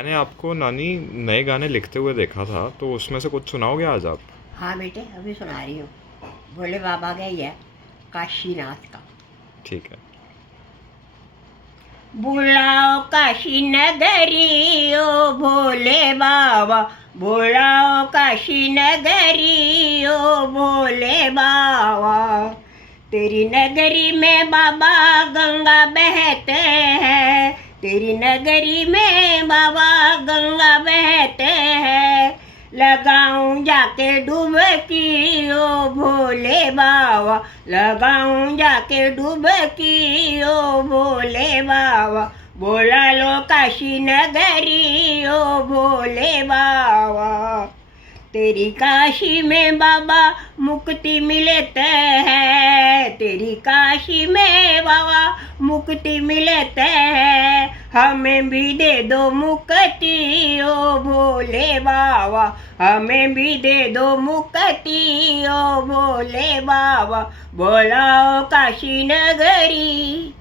मैंने आपको नानी नए गाने लिखते हुए देखा था, तो उसमें से कुछ सुनाओगे आज आप? हाँ बेटे, अभी सुना रही हूँ। भोले बाबा का ही है, काशीनाथ का। ठीक है। बुलाओ काशी नगरी ओ भोले बाबा, बुलाओ काशी नगरी ओ भोले बाबा। तेरी नगरी में बाबा गंगा बहते हैं, तेरी नगरी में बाबा गंगा बहते हैं। लगाऊं जाके डुबकी ओ भोले बाबा, लगाऊं जाके डुबकी ओ भोले बाबा। बोला लो काशी नगरी ओ भोले बाबा। तेरी काशी में बाबा मुक्ति मिलते हैं, तेरी काशी में बाबा मुक्ति मिलते हैं। हमें भी दे दो मुक्ति ओ भोले बाबा, हमें भी दे दो मुक्ति ओ भोले बाबा। बोलाओ काशी नगरी।